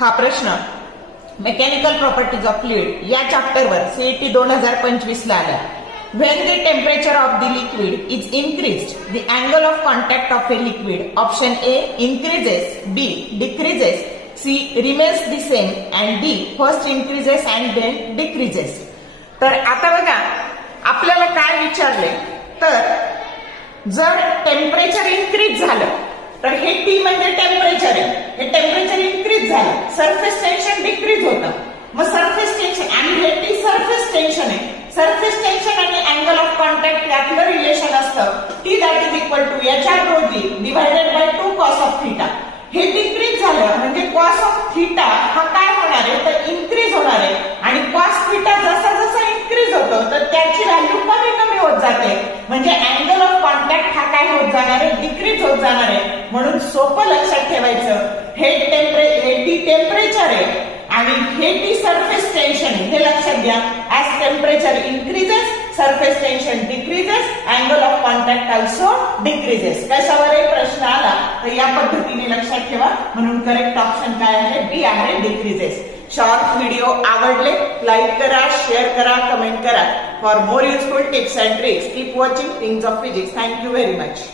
हा प्रश्न mechanical properties of fluid या चॅप्टरवर सीईटी 2025 ला आला. When the temperature of the liquid is increased, the angle of contact of a liquid, option A, increases, B, decreases, C, remains the same, and D, first increases and then decreases. तर आता बघा आपल्याला काय विचारले, तर जर temperature increase झालं तर हे टी म्हणजे टेम्परेचर आहे, हे टेम्परेचर इन्क्रीज झालं, सरफेस टेन्शन डिक्रीज होतं. मग सरफेस टेन्शन आणि हे टी सरफेस टेन्शन आहे, सरफेस टेन्शन आणि अँगल ऑफ कॉन्टॅक्ट यातलं रिलेशन असतं T that is equal to h r rho g divided by 2 cos of theta. हे डिक्रीज झालं म्हणजे कॉस ऑफ थीटा हा काय होणार आहे तर इन्क्रीज होणार आहे, आणि कॉस थीटा जसा जसा इन्क्रीज होतो तर त्याची व्हॅल्यू कमी कमी होत जाते, म्हणजे अँगल ऑफ कॉन्टॅक्ट हा काय होत जाणार आहे, डिक्रीज होत जाणार आहे. म्हणून सोपं लक्षात ठेवायचं, हे टी टेम्परेचर आहे आणि हे टी सरफेस टेन्शन आहे, हे लक्षात घ्या. As temperature increases surface tension decreases, angle of contact also decreases. कशावरही प्रश्न आला तर या पद्धतीने लक्षात ठेवा. म्हणून करेक्ट ऑप्शन काय आहे, बी आहे, डिक्रीजेस. शॉर्ट व्हिडिओ आवडले लाईक करा, शेअर करा, कमेंट करा. For more useful tips and tricks keep watching things of physics. Thank you very much.